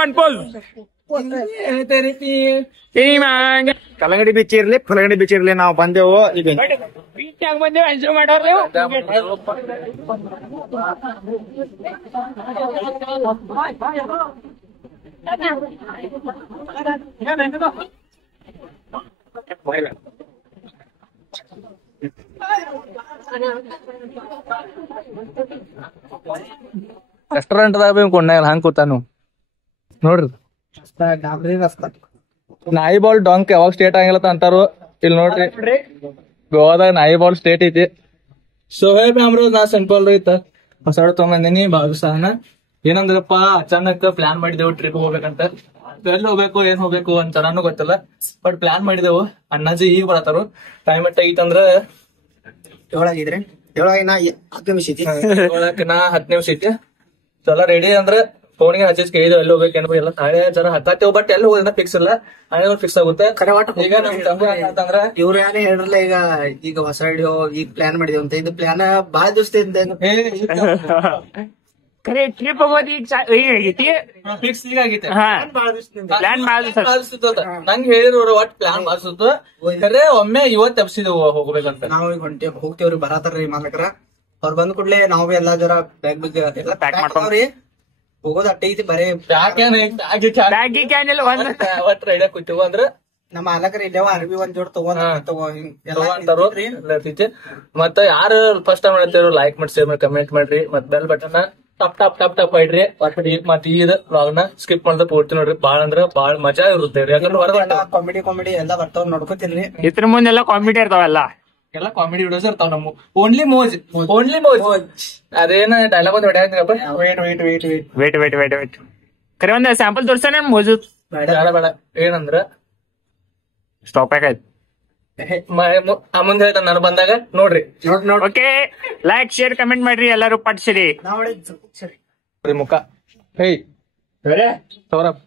One pose. ಕಲ್ಲಂಗಡಿ beach ಇರ್ಲಿ ಫಲಗಡಿ beach ಇರ್ಲಿ ನಾವು ಬಂದೆವು ಈಗ ಬೀಚ್ ಆಗ ಬಂದೇವು ಎಂಜಾಯ್ ಮಾಡೋರು ರೆಸ್ಟೋರೆಂಟ್ ದಾಗ ಕೊಂಡ ಹಂಗ ಕೂತಾನು ನೋಡ್ರಿ ನಾಯಿ ಬಾಲ್ ಡಾಂಕ್ ಯಾವಾಗ ಸ್ಟೇಟ್ ಆಗಿಲ್ಲ ಅಂತಾರು ಇಲ್ಲಿ ನೋಡ್ರಿ ಗೋವಾದಾಗ ನಾಯಿ ಬಾಲ್ ಸ್ಟೇಟ್ ಐತಿ ಸೋಹೇಬ್ ಅಮ್ರೋದ್ ನಾ ಸಿಂಪಲ್ ಐತ ಹೊಸಾಡ್ ತಗೊಂಬಂದಿನಿ ಭಾಗವಹಿಸ್ತಾನ ಏನಂದ್ರಪ್ಪ ಅಚಾನಕ್ ಪ್ಲಾನ್ ಮಾಡಿದೆವು ಟ್ರಿಪ್ ಹೋಗ್ಬೇಕಂತ ಎಲ್ಲಿ ಹೋಗ್ಬೇಕು ಏನ್ ಹೋಗ್ಬೇಕು ಅಂತ ನಾನು ಗೊತ್ತಿಲ್ಲ ಬಟ್ ಪ್ಲಾನ್ ಮಾಡಿದೆವು ಅಣ್ಣಾಜಿ ಈಗ ಬರತಾರು ಟೈಮ್ ಎಟ್ ಐತಂದ್ರ ಏಳಾಗಿದ್ರಿ ಏಳಾಗಿನ 10 ನಿಮಿಷ ಐತಿ 10 ನಿಮಿಷ ಐತಿ ಎಲ್ಲ ರೆಡಿ ಅಂದ್ರ ಫೋನ್ಗೆ ಹಚ್ಚಿಸ್ ಕೇಳಿದೆವು ಎಲ್ಲಿ ಹೋಗ್ಬೇಕೇನು ಎಲ್ಲ ನಾಳೆ ಜನ ಹತ್ತೇವ್ ಬಟ್ ಎಲ್ಲಿ ಹೋಗೋದ ಫಿಕ್ಸ್ ಇಲ್ಲ ನಾಳೆ ಫಿಕ್ಸ್ ಆಗುತ್ತೆ ಈಗ ನಮ್ ತಂದೆ ಅಂತಂದ್ರ ಇವ್ರು ಯಾರೇ ಹೇಳ್ರಲ್ಲ ಈಗ ಹೊಸ ಈಗ ಪ್ಲಾನ್ ಮಾಡಿದೇವ್ ಅಂತ ಇದು ಪ್ಲಾನ್ ಬಾಳ ದಿವಸದಿಂದ ಟ್ರಿಪ್ ಹೋಗೋದು ಈಗ ಆಗೈತಿ ಫಿಕ್ಸ್ ಈಗ ಆಗೈತಿ ಪ್ಲಾನ್ ನಂಗೆ ಹೇಳಿರೋರು ಒಟ್ ಪ್ಲಾನ್ ಮಾಡ್ಸುತ್ತ ಖರೆ ಒಮ್ಮೆ ಇವತ್ತು ತಪ್ಸಿದೆವು ಹೋಗ್ಬೇಕಂತ ನಾವ್ ಈಗ ಹೋಗ್ತೇವ್ರಿ ಬರತಾರ್ರಿ ಮಾಲಕರ ಅವ್ರ ಬಂದ್ ಕೂಡ್ಲೆ ನಾವ್ ಎಲ್ಲಾ ಜರ ಬ್ಯಾಗ್ ಎಲ್ಲ ಪ್ಯಾಕ್ ಮಾಡ್ಕೊಂಡ್ರಿ ಹೋಗೋದ್ ಅಟ್ಟೆ ಐತಿ ಬರೇ ಒಟ್ ರೆಡಿ ಕೂತೀವಿ ಅಂದ್ರ ನಮ್ಮ ಮಾಲಕರ ಇಲ್ಲೇವ ಅರ್ಬಿ ಒಂದ್ ಜೋಡ್ ತಗೊಂತಾರು ಮತ್ತ ಯಾರು ಫಸ್ಟ್ ಟೈಮ್ ಮಾಡ್ತೀರ ಲೈಕ್ ಮಾಡಿ ಶೇರ್ ಮಾಡಿ ಕಮೆಂಟ್ ಮಾಡ್ರಿ ಮತ್ ಬೆಲ್ ಬಟನ್ ಟಪ್ ಟಪ್ ಟಪ್ ಟಪ್ ಇಡ್ರಿ ಮತ್ ಈ ವ್ಲಾಗ್ ನ ಸ್ಕಿಪ್ ಮಾಡ್ದ ಪೂರ್ತಿ ನೋಡ್ರಿ ಬಾಳ ಅಂದ್ರ ಬಾಳ ಮಜಾ ಇರುತ್ತೆ ಯಾಕಂದ್ರೆ ಹೊರಗಡೆ ಕಾಮಿಡಿ ಎಲ್ಲಾ ಬರ್ತಾವ ನೋಡ್ಕೊತಿಲ್ರಿ ಇದ್ರ ಮುಂದೆಲ್ಲ ಕಾಮಿಡಿ ಇರ್ತಾವಲ್ಲ ಎಲ್ಲ ಕಾಮಿಡಿ ವಿಡಿಯೋಸ್ ಇರ್ತಾವ ನಮ್ಮ ಓನ್ಲಿ ಮೋಜ್ ಅದೇನ ಡೈಲಾಗ್ ಒಂದು ಹೊಡ್ಯಾಕ ವೇಟ್ ಕರೆ ಒಂದ್ ಸ್ಯಾಂಪಲ್ ತೋರ್ಸಣ ಮೋಜು ಬೇಡ ಏನಂದ್ರ ಸ್ಟಾಪ್ ಆಯ್ತು ಮುಂದೆ ಹೇಳ್ತಾನ ನಾನು ಬಂದಾಗ ನೋಡ್ರಿ ಓಕೆ ಲೈಕ್ ಶೇರ್ ಕಮೆಂಟ್ ಮಾಡ್ರಿ ಎಲ್ಲಾರು ಪಟ್ಸಿರಿ ಮುಖ ಹೇ ಸೌರಭ್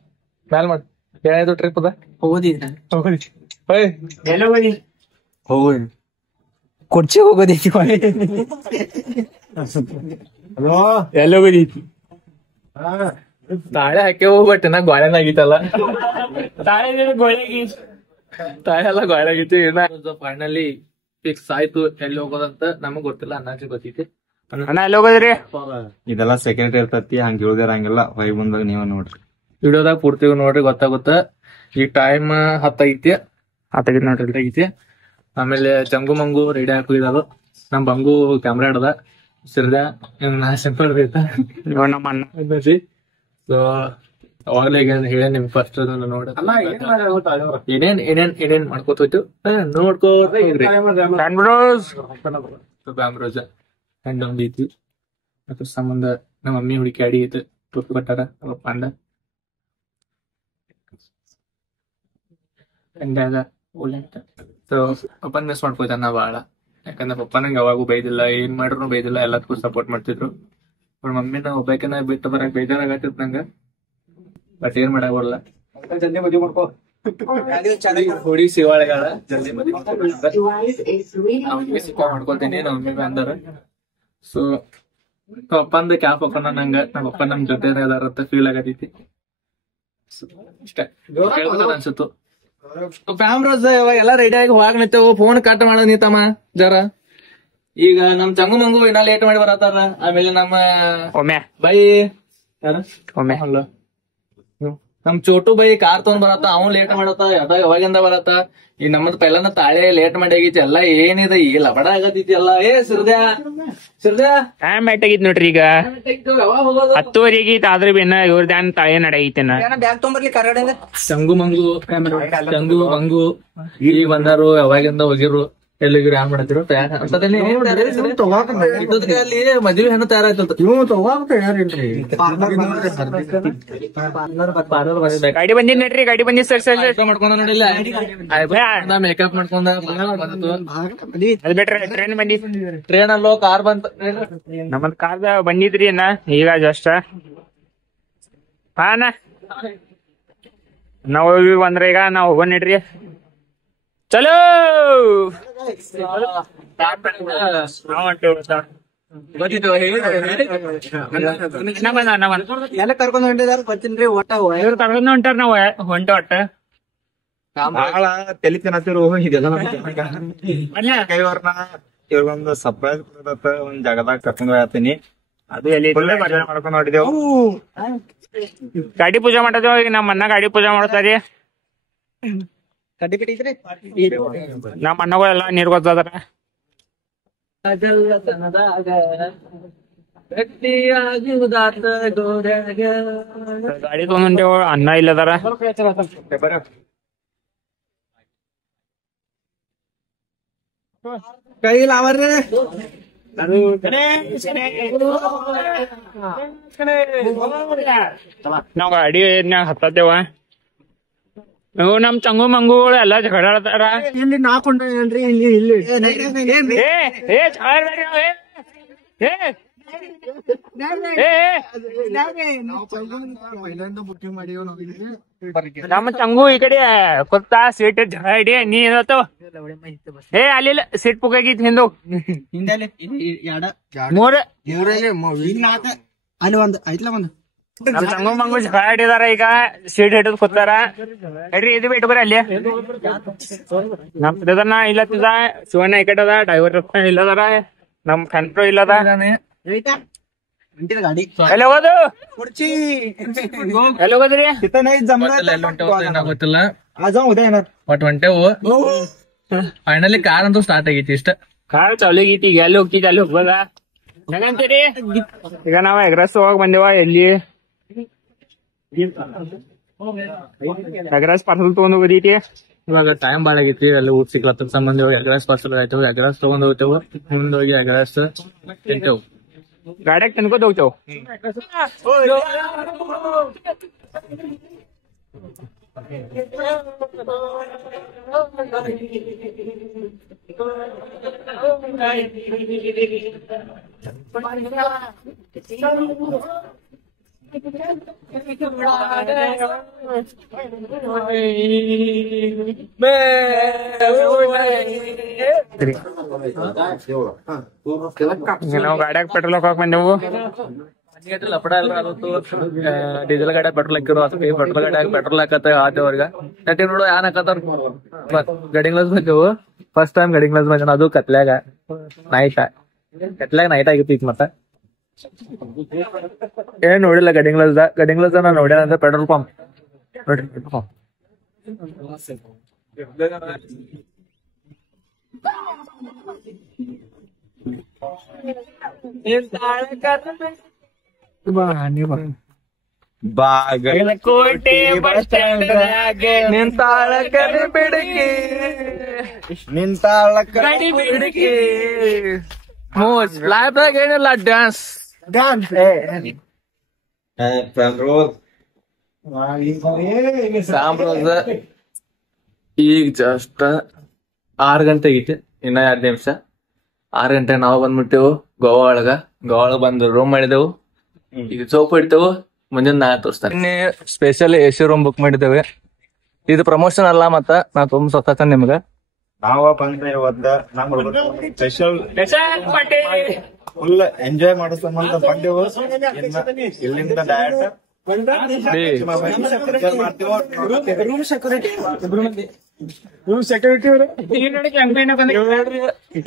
ಮ್ಯಾಲ್ ಮಾಡಿ ಏನಾಯ್ತು ಟ್ರಿಪ್ ಅದ ಹೋಗೋದಿ ಹೋಗೋದಿ ಕೊಡ್ಚಿ ಹೋಗೋದೈತಿ ಎಲ್ಲ ಹೋಗೋದೈತಿ ತಾಳೆ ಹಾಕಿ ಹೋಗ್ಬಟ್ ನಾ ಗೋಳೆನ ಆಗಿತ್ತಲ್ಲ ತಾಳೆ ಎಲ್ಲ ಗೋಳೆ ಆಗಿತ್ತು ಫೈನಲಿ ಫಿಕ್ಸ್ ಆಯ್ತು ಎಲ್ಲಿ ಹೋಗೋದಂತ ನಮಗ್ ಗೊತ್ತಿಲ್ಲ ಅನ್ನಾಜಿ ಗೊತ್ತೈತಿ ಅಣ್ಣ ಎಲ್ಲಿ ಹೋಗೋದ್ರಿ ಇದೆಲ್ಲ ಸೆಕ್ರೆಟ್ ಇರ್ತತಿ ಹಂಗ ಹೇಳ್ದಿರಂಗಿಲ್ಲ ಹೊಯ್ ಬಂದಾಗ ನೀವ ನೋಡ್ರಿ ವಿಡಿಯೋದಾಗ ಪೂರ್ತಿ ನೋಡ್ರಿ ಗೊತ್ತಾಗುತ್ತ ಈ ಟೈಮ್ 10 ಐತಿ ನೋಡ್ರಿ ಐತಿ ಆಮೇಲೆ ಚಂಗು ಮಂಗು ರೆಡಿ ಹಾಕಿದಾರು ನಮ್ ಬಂಗು ಕ್ಯಾಮ್ರಾ ಹಿಡ್ದ ಸಿರ್ಜಾ ಸಿಂಪಲ್ ಐತ ನಮ್ಮ ಅಣ್ಣ ಸೊ ಅವಾಗ್ಲೇ ಹೇಳ ನಿಮ್ ಫಸ್ಟ್ ನೋಡ ಏನೇನ್ ಮಾಡ್ಕೋತೋಯ್ತು ನೋಡ್ಕೋತ ಬ್ಯಾಮ್ರೋಜ ಅಂಡ್ ಒಂದ್ ಐತಿ ಅದ್ರ ಸಂಬಂಧ ನಮ್ಮ ಮಮ್ಮಿ ಹುಡುಕಿ ಅಡಿ ಐತೆ ಟೊಪ್ಪಿ ಕೊಟ್ಟಾರ ಪಾಂಡ ಸೊ ಪಪ್ಪನ್ ಮಿಸ್ ಮಾಡ್ಕೋತಾನ ಬಾಳ ಯಾಕಂದ್ರೆ ಪಪ್ಪ ನಂಗೆ ಯಾವಾಗೂ ಬೈದಿಲ್ಲ ಏನ್ ಮಾಡ್ರು ಬೈದಿಲ್ಲ ಎಲ್ಲದಕ್ಕೂ ಸಪೋರ್ಟ್ ಮಾಡ್ತಿದ್ರು ಅವ್ರ ಮಮ್ಮಿನ ಒಬ್ಬಾಕಿನ ಬಿಟ್ಟು ಬರಕ್ ಬೇಜಾರಾಗತ್ತಿತ್ ನಂಗ ಬಟ್ ಏನ್ ಮಾಡಕ್ ಬರಲ್ಲ ಜಲ್ದಿ ಮದ್ವಿ ಮಾಡ್ಕೋ ಹುಡಿ ಸಿವಾಳೆಗಳ ಜಲ್ದಿ ಮದ್ವಿ ಮಾಡ್ಕೊತೀನಿ ನಮ್ಮ ಮಮ್ಮಿ ಅಂದಾರ ಸೊ ಪಪ್ಪಂದ ಕ್ಯಾಪ್ ಪಪ್ಪನ ನಂಗ ನಮ್ಮ ಪಪ್ಪ ನಮ್ ಜೊತೆ ಅದಾರಂತ ಫೀಲ್ ಆಗತೈತಿ ಇಷ್ಟ ಅನ್ಸುತ್ತು ಫ್ಯಾಮ್ರೋಸ್ ಎಲ್ಲಾ ರೆಡಿ ಆಗಿ ಹೋಗಾಕ ನಿಂತೇವು ಫೋನ್ ಕಟ್ ಮಾಡೋದ್ ನಿಂತಮ್ಮ ಜರ ಈಗ ನಮ್ ಚಂಗು ಮಂಗು ಇನ್ನ ಲೇಟ್ ಮಾಡಿ ಬರತ್ತಾರ ಆಮೇಲೆ ನಮ್ಮ ಬೈ ಯಾರ ನಮ್ ಚೋಟು ಬೈ ಕಾರ್ ತಗೊಂಡ್ ಬರತ್ತ ಅವ್ನ್ ಲೇಟ್ ಮಾಡತ್ತ ಯಾವಾಗಿಂದ ಬರತ್ತ ಈ ನಮ್ಮದ್ ಪೆಲ್ಲನ ತಾಳೆ ಲೇಟ್ ಮಾಡಿ ಆಗೈತಿ ಎಲ್ಲಾ ಏನಿದೆ ಈ ಲಬಡ ಆಗತೈತಿ ಎಲ್ಲ ಸಿರ್ದ್ಯಾ ಟೈಮ್ ಆಗಿತ್ ನೋಡ್ರಿ ಈಗ 10:30 ಆಗೈತಿ ಆದ್ರೆ ಇನ್ನ ಇವ್ರದ್ಯಾನ್ ತಾಳೆ ನಡೆಯೈತೇನ ಬ್ಯಾಗ್ ತೊಗೊಂಬರ್ಲಿ ಕರ್ಗಡೆಯಿಂದ ಚಂಗು ಮಂಗು ಈಗ ಬಂದಾರು ಯಾವಾಗಿಂದ ಹೋಗಿರು ಎಲ್ಲಿಗಿರು ಯಾನ್ ಮಾಡತ್ತಿರು ಅಲ್ಲಿ ಮದ್ವಿ ಹೆಣ್ಣು ತಯಾರಾಯ್ತು ಗಾಡಿ ಬಂದಿದ್ ನೋಡ್ರಿ ಗಾಡಿ ಬಂದಿದ್ ಸರ್ ಮಾಡ್ಕೊಂಡ ನೋಡಿಲ್ಲ ಮೇಕಪ್ ಮಾಡ್ಕೊಂಡ ಅದ್ ಬಿಟ್ರೆ ಟ್ರೈನ್ ಬಂದಿದ್ ಟ್ರೈನ್ ಅಲ್ಲೋ ಕಾರ್ ಬಂತ ನಮ್ಮದ್ ಕಾರ್ ಬಂದಿದ್ರಿ ಅಣ್ಣ ಈಗ ಜಸ್ಟ್ ಅಣ್ಣ ನಾವ್ ಬಂದ್ರೆ ಈಗ ನಾವ್ ಹೋಗೋಣ ನಡ್ರಿ ಚಲೋ ಎಲ್ಲ ಕರ್ಕೊಂಡ್ ಹೊಂಟಿದಾರ ಗೊತ್ತೀನ್ರಿ ಒಟ್ಟ ಕರ್ಕೊಂಡ್ ಹೊಂಟಾರ ನಾವ್ ಹೊಂಟ ಒಟ್ಟ ಬಹಳ ತಲಿ ತಿನ್ನತ್ತಿರು ಇದೆಲ್ಲ ಕೈವರ್ನ ಇವ್ರಿಗೊಂದು ಸರ್ಪ್ರೈಸ್ ಒಂದ್ ಜಾಗದಾಗ ಕರ್ಕೊಂಡ್ ಹೋಗ್ತೀನಿ. ಅದು ಎಲ್ಲಿ ಮಾಡ್ಕೊಂಡ್ ನೋಡಿದೆವು. ಗಾಡಿ ಪೂಜೆ ಮಾಡದೇವ. ಈಗ ನಮ್ಮ ಅಣ್ಣ ಗಾಡಿ ಪೂಜೆ ಮಾಡ್ತಾರಿ. ಕಡ್ಡಿ ಬಿಟ್ಟಿದ್ರಿ ನಮ್ಮ ಅಣ್ಣಗಳೆಲ್ಲ ನೀರ್ ಗೊತ್ತದಾರ. ಗಾಡಿ ತಗೊಂಡ್ದೇವ. ಅನ್ನ ಇಲ್ಲದಾರ. ಕೈ ಲಾವರ್ರಿ ನಾವ್ ಗಾಡಿ ಹತ್ತದೇವ. ಇವು ನಮ್ ಚಂಗು ಮಂಗುಗಳು ಎಲ್ಲಾ ಜಗಳಾಡ್ತಾರ. ಇಲ್ಲಿ ನಾಕೊಂಡ್ರಿ ಇಲ್ಲಿ ನಮ್ಮ ಚಂಗು ಈ ಕಡೆ ಕೊತ್ತ ಸೀಟ್ ಜಗಳ ಹಿಡಿ. ನೀ ಏನತ್ತವ ಅಲ್ಲಿ ಸೀಟ್ ಪುಕಾಗಿತ್ ಹಿಂದು ಮೂರ ಅಲ್ಲಿ ಒಂದ್ ಐತ್ಲ ಒಂದ್ ನಮ್ ಚಂಗು ಮಂಗು ಜಗಳ ಹಿಡಿದಾರ. ಈಗ ಸೀಟ್ ಹಿಡಿದ್ ಕೂತಾರ. ನಡ್ರಿ ಇದು ಬಿಟ್ಕೊರಿ ಅಲ್ಲಿ. ನಮ್ ಇದನ್ನ ಇಲ್ಲತ್ತಿದ ಶಿವಣ್ಣ ಈ ಕಡೆ ಅದ. ಡ್ರೈವರ್ ಇಲ್ಲದಾರ. ನಮ್ ಕಂಟ್ರೋ ಇಲ್ಲದ. ಗಾಡಿ ಎಲ್ಲ ಹೋದು ಕುರ್ಚಿ ಎಲ್ಲ ಹೋದ್ರಿ. ಗೊತ್ತಿಲ್ಲ ಉದಯ ಬಟ್ ಹೊಂಟೆವು. ಫೈನಲಿ ಕಾರ್ ಅಂತೂ ಸ್ಟಾರ್ಟ್ ಆಗೈತಿ. ಇಷ್ಟ ಕಾರ್ ಚಾಲು ಆಗೈತಿ. ಈಗ ಎಲ್ಲಿ ಹೋಗ್ತಿದ್ದೆ ಅಲ್ಲಿ ಹೋಗ್ಬೋದ. ಹೆಂಗಂತೀರಿ? ಈಗ ನಾವ್ ಎಗ್ರೆಸ್ ಹೋಗಕ್ ಬಂದೇವ. ಎಲ್ಲಿ ಎಗ್ರೆಸ್ ಪಾರ್ಸಲ್ ತಗೊಂಡ್ ಹೋಗೋದೈತಿ. ಇವಾಗ ಟೈಮ್ ಬಾಳ ಆಗೈತಿ. ಅಲ್ಲಿ ಊಟ ಸಿಗ್ಲತ್ತ ಸಂಬಂಧ ಎಗ್ರೆಸ್ ಪಾರ್ಸಲ್ ಆಯ್ತೇವು. ಎಗ್ರೆಸ್ ತಗೊಂಡ್ ಹೋಗ್ತೇವು. ಮುಂದ್ ಹೋಗಿ ಎಗ್ರೆಸ್ ತಿಂತೇವು. ಗಾಡ್ಯಾಗ ತಿನ್ಕೋತ ಹೋಗ್ತೇವ್. ನಾವು ಗಾಡ್ಯಾಗ ಪೆಟ್ರೋಲ್ ಹಾಕಕ್ ಬಂದೆವು. ಲಪಡ ಎಲ್ಲ ಡೀಸೆಲ್ ಗಾಡಿ ಪೆಟ್ರೋಲ್ ಹಾಕಿರೋ ಪೆಟ್ರೋಲ್ ಗಾಡಿ ಪೆಟ್ರೋಲ್ ಹಾಕತ್ತ ಆತೇವ್ರಿಗೆ ನಟಿ ನೋಡು ಯಾನ್ ಹಾಕತ್ತಾರ. ಗಡಿಂಗ್ ಗ್ಲಾಸ್ ಬಂದೆವು. ಫಸ್ಟ್ ಟೈಮ್ ಗಡಿಂಗ್ ಗ್ಲಾಸ್ ಬಂದ. ಅದು ಕತ್ಲ್ಯಾಗ ನೈಟ್ ಆಗಿತ್ತು. ಮತ್ತ ಏನ್ ನೋಡಿಲ್ಲ ಗಡಿಂಗ್ ಗ್ಲಾಸ್ ನಾ ನೋಡ್ಯಾನ ಅಂದ್ರೆ ಪೆಟ್ರೋಲ್ ಪಂಪ್ ನೋಡ್ರಿ. ಕೋಟೆ ಬಸ್ ಸ್ಟ್ಯಾಂಡ್ ನಿಂತಾಳ ಕರಿ ಬಿಡಕಿ ನಿಂತಾಳ ಗಾಡಿ ಬಿಡಕಿ. ಲೈಫ್ದಾಗ ಏನಿಲ್ಲ ಡ್ಯಾನ್ಸ್ ಸಾಂಬ್ರೋಸ್. ಈಗ ಜಸ್ಟ್ 6 ಗಂಟೆ ಆಗೈತಿ. ಇನ್ನ 2 ನಿಮಿಷ 6 ಗಂಟೆ ನಾವು ಬಂದ್ಬಿಟ್ಟೆವು ಗೋವಾ ಒಳಗ ಬಂದು ರೂಮ್ ಮಾಡಿದೆವು. ಈಗ ಸೋಪ್ ಇಡ್ತೇವು. ಮುಂದಿನ ನಾ ತೋರಿಸ್ತಾನೆ. ಸ್ಪೆಷಲ್ AC ರೂಮ್ ಬುಕ್ ಮಾಡಿದ್ದೇವೆ. ಇದು ಪ್ರಮೋಷನ್ ಅಲ್ಲ. ಮತ್ತ ನಾ ತುಂಬ ಸೊತ್ತ ನಿಮ್ಗ ನಾವ ಬಂದ್ರೆ ಇವತ್ತ ನಮ್ಮ ಸ್ಪೆಷಲ್ ಫುಲ್ ಎಂಜಾಯ್ ಮಾಡೋ ಸಂಬಂಧ ಬಂದೆವು. ಇಲ್ಲಿಂದ ಡೈರೆಕ್ಟ್ ರೂಮ್ ಸೆಕ್ಯೂರಿಟಿ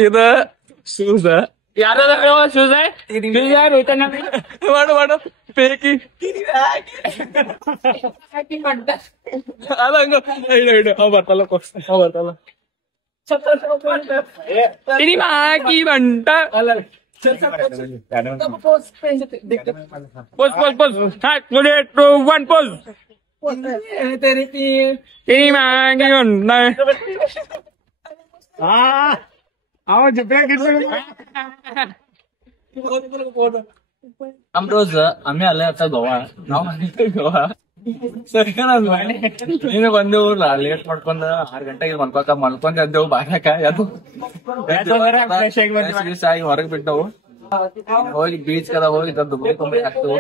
ಇದು ಶೂಸ್ ಯಾರದ ಶೂಸ್ ಮಾಡು ಪೇಕಿ ಅದಂಗ ಬರ್ತಲ್ಲ ಬರ್ತಲ್ಲ ಹಾಕಿ ಬಂಟ ಪೋಸ್ 1 ಪೋಸ್ ಅಮ್ರೋಸ್ ಅಮ್ಮೆ ಅಲ್ಲೇ ಹತ್ತ ಗೋವಾ ನಾವ್ ಗೋವಾ ನೀನು ಬಂದೆವು ಲೇಟ್ ಮಾಡ್ಕೊಂಡ 6 ಗಂಟೆಗೆ ಮಲ್ಕೊಂಡ್ ಎದ್ದೇವು. ಬಾಯಕ ಅದು ಆಗಿ ಹೊರಗ್ ಬಿಟ್ಟವು. ಹೋಗಿ ಬೀಚ್ ಕದ ಹೋಗಿ ದುಬ್ಬಿ ಹಾಕ್ತೇವು.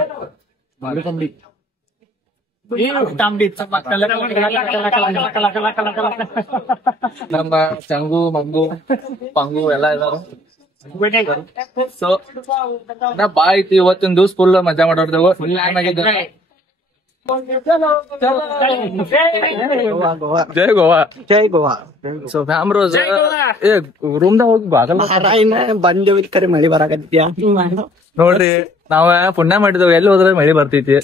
ನಮ್ಮ ಚಂಗು ಮಂಗು ಪಂಗು ಎಲ್ಲಾ ಇದಾರ. ಸೊ ಬಾ ಐತಿ ಇವತ್ತಿನ ದಿವ್ಸ ಫುಲ್ ಮಜಾ ಮಾಡೋರ್ದೇವು. ಜೈ ಗೋವಾ. ಜೈ ಗೋವಾ. ಸೊ ಫ್ಯಾಮ್ರೋಸ್ ರೂಮ್ದಾಗ ಹೋಗಿ ಬಾಗಲ್ಲ ಬಂದೇವಿ ಕರೆ ಮಳಿ ಬರಾಕತ್ಯ ನೋಡ್ರಿ. ನಾವ ಪುಣ್ಯ ಮಾಡಿದೇವ್, ಎಲ್ಲಿ ಹೋದ್ರೆ ಮಳಿ ಬರ್ತೈತಿ,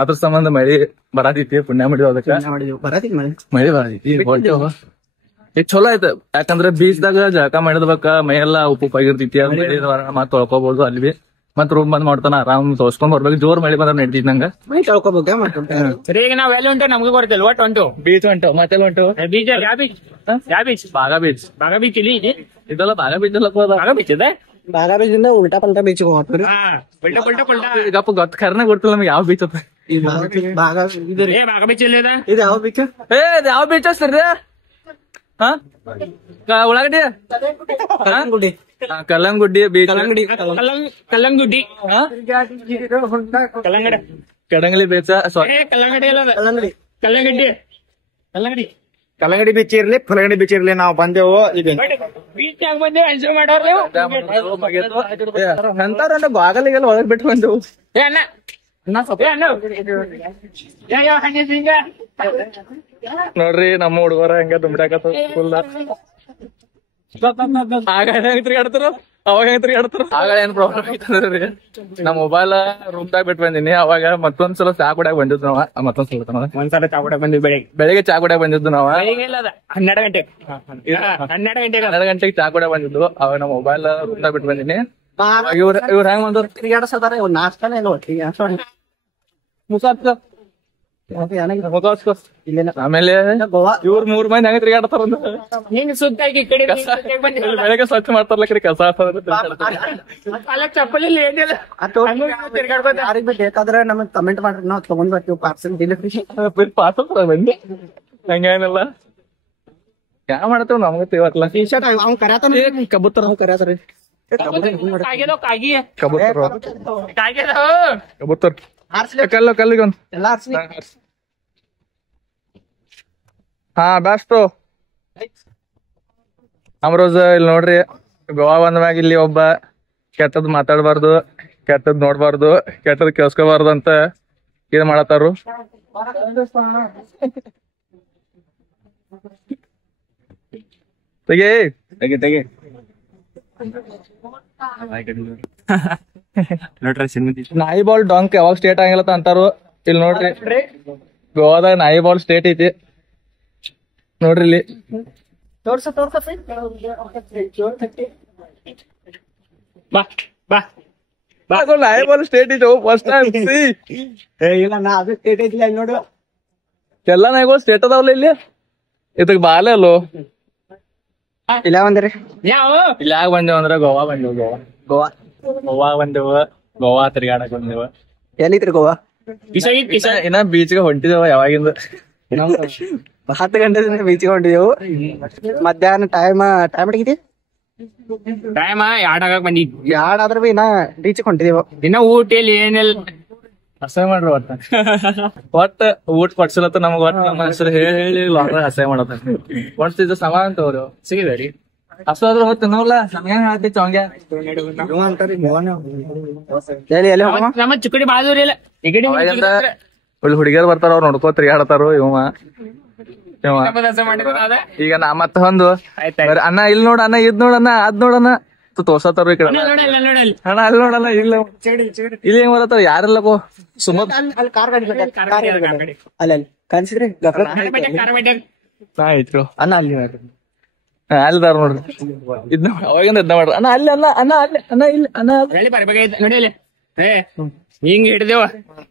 ಅದ್ರ ಸಂಬಂಧ ಮಳಿ ಬರಾತೈತಿ. ಪುಣ್ಯ ಮಾಡಿದ್ವಿ, ಅದಕ್ಕೆ ಬರತಿ ಮಳಿ ಬರಾತೈತಿ. ಈಗ ಚಲೋ ಆಯ್ತು, ಯಾಕಂದ್ರೆ ಬೀಚ್ದಾಗ ಜಳಕ ಮಾಡಿದ್ಬೇಕ, ಮೈ ಎಲ್ಲಾ ಉಪ್ಪು ಆಗಿರ್ತೈತಿ. ಅದ್ ಮಳಿ ಮತ್ ತೊಳ್ಕೊಬಹುದು ಅಲ್ಲಿ ಬಿ. ಮತ್ ರೂಮ್ ಬಂದ್ ಮಾಡ್ತಾನ ಆರಾಮ್ ತೋರ್ಸ್ಕೊಂಡ್ ಬರ್ಬೇಕು. ಜೋರ್ ಮಳಿ ಬಂದ್ರೆ ನಡೀತಿ ನಂಗ. ಮೈ ತೊಳ್ಕೊಬೇಕ. ಈಗ ನಾವ್ ಎಲ್ಲಿ ಉಂಟು ನಮ್ಗೆ ಗೊತ್ತಿಲ್ಲ. ಒಟ್ಟು ಉಂಟು ಬೀಚ್ ಹೊಂಟು, ಮತ್ತೆಲ್ಲ ಹೊಂಟು ಬೀಚ್. ಯಾವ ಬೀಚ್? ಯಾವ beach? Baga beach. Baga beach ಇಲ್ಲಿ ಇದೆಲ್ಲ ಬಾಗಾ ಬೀಚ್ ಎಲ್ಲ ಬಾಗಾ ಬೀಚ್ ಇದೆ. ಬಾಗಾ ಬೀಚಿಂದ ಉಲ್ಟಾ ಪಲ್ಟಾ ಬೀಚ್ ಹೋಗ್ತೀವಿ. ಗಪ್ಪ ಗೊತ್ತ ಖರ್ನ ಗೊತ್ತಿಲ್ಲ ನಮ್ಗೆ ಯಾವ ಬೀಚ್ ಅಂತ. ಬಾಗಾ ಬಾಗಾ ಬೀಚ್ ಎಲ್ಲಿ ಇದೆ? ಇದು ಯಾವ ಬೀಚ್? ಯಾವ ಬೀಚ್ ಸರಿ? ಹಾ ಉಳ್ಳಾಗಡ್ಡಿ ಕಲ್ಲಂಗುಡಿ. ಕಲ್ಲಂಗುಡ್ಡಿ ಬೀಚ್. ಕಲ್ಲಂಗಡಿ ಕಲ್ಲಂಗುಡ್ಡಿ ಕಡಂಗಲಿ ಬೀಚ್. ಸಾರಿ ಕಲ್ಲಂಗಡಿ ಅಲ್ಲ, ಕಲ್ಲಂಗಡಿ ಕಲ್ಲಂಗಡ್ಡಿ. ಕಲ್ಲಂಗಡಿ ಕಲ್ಲಂಗಡಿ ಬೀಚ್ ಇರ್ಲಿ, ಫಲಗಡಿ ಬೀಚ್ ಇರ್ಲಿ, ನಾವು ಬಂದೆವು. ಇದೆ ಬೀಚ್ ಆಗ ಬಂದೇವು, ಎಂಜಾಯ್ ಮಾಡೋರ್ ನೀವು. ಎಂತಾರ ಬಾಗಲಿಗೆಲ್ಲ ಒಳಗ್ ಬಿಟ್ಟು ಬಂದೆವು. ಏ ಅಣ್ಣ ಯಾವ ಹಂಗೆ ಹಿಂಗ ನೋಡ್ರಿ ನಮ್ಮ ಹುಡುಗರ ಹೆಂಗ ದುಂಬಿಡಾಕತ್ತ ಫುಲ್. ಆಗ ಹೆಂಗ್ ತಿರ್ಗಾಡ್ತಾರ, ಅವಾಗ ಹೆಂಗ್ ತಿರ್ಗಾಡ್ತಾರ. ಆಗ ಏನ್ ಪ್ರಾಬ್ಲಮ್ ಐತಂದ್ರಿ, ನಾ ಮೊಬೈಲ್ ರೂಮ್ದಾಗ ಬಿಟ್ಟು ಬಂದಿನಿ. ಅವಾಗ ಮತ್ತೊಂದ್ಸಲ ಚಾ ಕುಡಿಯಾಕ ಬಂದಿದ್ದು ನಾವ. ಮತ್ತೊಂದ್ಸಲ ಒಂದ್ಸಲ ಚಾ ಕೂಡ ಬಂದ್ವಿ. ಬೆಳಿಗ್ಗೆ ಚಾ ಕುಡಿಯಾಕ ಬಂದಿದ್ದು ನಾವ. 12 ಗಂಟೆಗೆ ಚಾ ಕುಡಿಯಾಕ ಬಂದಿದ್ದು. ಅವಾಗ ನಾ ಮೊಬೈಲ್ ರೂಮ್ದಾಗ ಬಿಟ್ಟು ಬಂದಿನಿ. ಇವ್ರ ಹೆಂಗ್ ಬಂದ್ರು ತಿರ್ಗಾಡ್ಸದಾರೆ. ಒಂದು ನಾಷ್ಟಾನೇ ಇಲ್ಲ ಒಟ್ಟಿಗೆ. ಆಮೇಲೆ ಗೋವಾ ಇವ್ರ 3 ಮಂದಿ ಹೆಂಗ ತಿರ್ಗಾಡ್ತಾರ. ಹಿಂಗ್ ಸುತ್ತಾಗಿ ಈ ಕಡೆ ಬೆಳಗ್ಗೆ ಸ್ವಚ್ಛ ಮಾಡ್ತಾರಲ್ಲ ಕಡೆ ಕೆಲಸ. ಚಪ್ಪಲಿ ಏನಿಲ್ಲ ತಿರ್ಗಾಡ್ಬೋದು. ಯಾರಿಗ್ ಬೇಕಾದ್ರೆ ನಮಗ್ ಕಮೆಂಟ್ ಮಾಡ್ರಿ, ನಾವು ತಗೊಂಡ್ ಬರ್ತೀವಿ ಪಾರ್ಸಲ್ ಡೆಲಿವರಿ. ಪಾರ್ಸಲ್ ಬಂದಿ ಹಂಗೇನಿಲ್ಲ. ಯಾವ ಮಾಡತ್ತೇವ್ ನಮ್ಗ ಇವತ್ತಲ್ಲ. ಟಿ ಶರ್ಟ್ ಅವ್ನು ಕರ್ಯಾತಾನ. ಕಬೂತರ ಕರ್ಯಾತಾರ. ಕಬೂತರ್ ಕಲ್ಲಿಗೆ ಒಂದು. ಎಲ್ಲ ಆರ್ಸ್ಲಿ. ಹಾ ಬೆಸ್ಟ್ ಅಮ್ರೋಜ್. ಇಲ್ಲಿ ನೋಡ್ರಿ, ಗೋವಾ ಬಂದ ಮ್ಯಾಗ ಇಲ್ಲಿ ಒಬ್ಬ ಕೆಟ್ಟದ್ ಮಾತಾಡ್ಬಾರ್ದು, ಕೆಟ್ಟದ್ ನೋಡ್ಬಾರ್ದು, ಕೆಟ್ಟದ್ ಕೇಳ್ಸ್ಕೋಬಾರ್ದು ಅಂತ ಇದ್ ಮಾಡತ್ತಾರು. ತೆಗಿ ನಾಯಿ ಬಾಲ್ ಡಾಂಕ್ ಯಾವಾಗ ಸ್ಟೇಟ್ ಆಗಿಲ್ಲ ಅಂತಾರು. ಇಲ್ಲಿ ನೋಡ್ರಿ, ಗೋವಾದಾಗ ನಾಯಿ ಬಾಲ್ ಸ್ಟೇಟ್ ಐತಿ ನೋಡ್ರಿ. ಇಲ್ಲಿ ನಾಯಿ ಬಾಲ್ ಸ್ಟೇಟ್ ಐತಿ ಫಸ್ಟ್ ಟೈಮ್. ಇಲ್ಲ ನಾ ಅದು ಸ್ಟೇಟ್ ಐತಿಲ್ಲ ನೋಡು. ಎಲ್ಲಾ ನಾಯಿಗಳು ಸ್ಟೇಟ್ ಅದಾವಲ್ಲ ಇಲ್ಲಿ. ಇದಕ್ ಬಾಲೆ ಅಲ್ಲೋ. ಇಲ್ಲ ಬಂದ್ರಿ ಯಾವ ಇಲ್ಲಿ ಯಾಕೆ ಬಂದೇವ್ ಅಂದ್ರ ಗೋವಾ ಬಂದೇವು. ಗೋವಾ ಬಂದೇವು. ಗೋವಾ ತಿರ್ಗಾಡಕ್ ಬಂದೇವು. ಎಲ್ಲಿದ್ರಿ ಗೋವಾ? ಇನ್ನ ಬೀಚ್ಗೆ ಹೊಂಟಿದೇವ ಯಾವಾಗಿಂದ. 10 ಗಂಟೆದಿಂದ ಬೀಚ್ಗೆ ಹೊಂಟಿದೆವು. ಮಧ್ಯಾಹ್ನ ಟೈಮ್ ಆಗಿತಿ. ಟೈಮ್ 2 ಆಗಕ್ ಬಂದಿದ್ವಿ. 2 ಆದ್ರೆ ಬಿ ಇನ್ನ ಬೀಚ್ಗೆ ಹೊಂಟಿದೆವು. ಇನ್ನ ಊಟಲ್ಲಿ ಏನಿಲ್ಲ. ಅಸಹ್ಯ ಮಾಡ್ರಿ ಒಟ್ಟ ಊಟ ಪಡ್ಸಲತ್ತ ನಮಗ್. ಒಟ್ಟ ನಮ್ಮ ಹೆಸರು ಹೇಳಿ ಅಸಹ್ಯ ಮಾಡತ್ತ. ಒಟ್ಟು ಸಮ ಅಂತವ್ರು ಸಿಗಿದ್ರಿ ಹಸು ಹೊತ್ತು ನೋಡ್ಲ ನಮ್ಗೇನ್ ಹೇಳ್ತೈತಿ ಅವಂಗೆ. ನಮ್ಮ ಚಿಕ್ಕಡಿ ಬಾಜೂರಿ ಇಲ್ಲ. ಒಳ್ಳೆ ಹುಡುಗಿಯರ್ ಬರ್ತಾರ, ಅವ್ರು ನೋಡ್ಕೋ ತಿರ್ಗಾಡತಾರು. ಈಗ ನಾ ಮತ್ತ ಒಂದು ಅಣ್ಣ ಇಲ್ಲಿ ನೋಡ, ಅಣ್ಣ ಇದ್ ನೋಡಣ್ಣ, ಅದ್ ನೋಡಣ್ಣ ತೋರ್ಸತ್ತಾರ. ಈ ಕಡೆ ಅಣ್ಣ ಅಲ್ಲಿ ನೋಡಣ್ಣ, ಇಲ್ಲ ಇಲ್ಲಿ ಹೆಂಗ್ ಬರತ್ತಾರ ಯಾರೆಲ್ಲಕೋ ಸುಮ್ಮ ಅಲ್ಲಿ ಕನ್ಸಿದ್ರಿ ಆಯ್ತು. ಅಣ್ಣ ಅಲ್ಲಿ ಅಲ್ಲಿದಾರ ನೋಡ್ರಿ. ಇದ್ ಅವಾಗಿಂದ ಇದ್ನ ಮಾಡ್ರಿ. ಅಣ್ಣ ಅಲ್ಲಿ ಅಣ್ಣ ಅಣ್ಣ ಅಲ್ಲಿ ಅಣ್ಣ ಇಲ್ಲಿ ಅಣ್ಣ ನೋಡಿ ಹಿಂಗ್ ಹಿಡ್ದೇವ್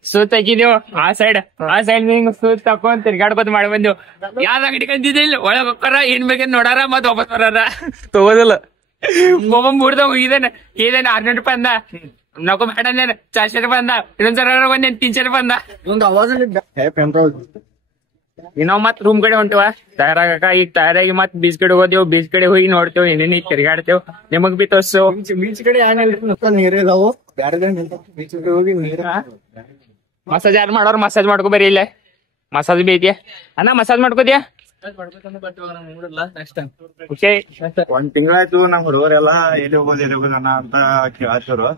ಸುತ್ತ ಹಾಕಿದೇವ್. ಆ ಸೈಡ್ ಹಿಂಗ್ ಸುತ್ತ ತಕೊಂಡ್ ತಿರ್ಗಾಡ್ಕೊತ ಮಾಡಿ ಬಂದೇವ್. ಯಾವ್ದ ಅಂಗಡಿ ಕಂದಿದ್ದಿಲ್ಲ, ಒಳಗ್ ಹೋಗ್ತಾರ ಏನ್ ಬೇಕಂತ ನೋಡಾರ ಮತ್ ವಾಪಸ್ ಬರಾರ. ತಗೋದಿಲ್ಲ. ಒಬ್ಬ ಮೂರ್ದ ಹೋಗಿದ್ದೇನೆ 600 ರೂಪಾಯಿ ಅಂದ. ನಾಕು ಬೇಡ ಅಂದೇನ 400 ರೂಪಾಯಿ ಅಂದ. ಇನ್ನೊಂದ್ಸರ ಬಂದೇನ್ 300 ರೂಪಾಯಿ ಅಂದ. ನಾವ್ ಮತ್ ರೂಮ್ ಕಡೆ ಹೊಂಟಿವ ತಯಾರಾಗಕ. ಈಗ ತಯಾರಾಗಿ ಮತ್ ಬೀಚ್ ಕಡೆ ಹೋದೇವ್. ಬೀಚ್ ಕಡೆ ಹೋಗಿ ನೋಡ್ತೇವ್, ಏನೇನ್ ತಿರ್ಗಾಡ್ತೇವ್. ನಿಮಗ್ ಬಿ ತೋರ್ಸು. ಬೀಚ್ ಕಡೆ ನೀರ್ ಇದಾವು. ಮಸಾಜ್ ಯಾರು ಮಾಡೋರು ಮಸಾಜ್ ಮಾಡ್ಕೊ ಬರೀ ಇಲ್ಲ. ಮಸಾಜ್ ಬಿ ಐತಿ ಅಣ್ಣ, ಮಸಾಜ್ ಮಾಡ್ಕೋತಿಯಾ? ಓಕೆ. ಒಂದ್ ತಿಂಗಳಾಯ್ತು ನಮ್ ಹುಡುಗರೆಲ್ಲ ಎಲ್ಲಿ ಹೋಗೋದು ಅಣ್ಣ ಅಂತ ಕೇಳಾತಿರು.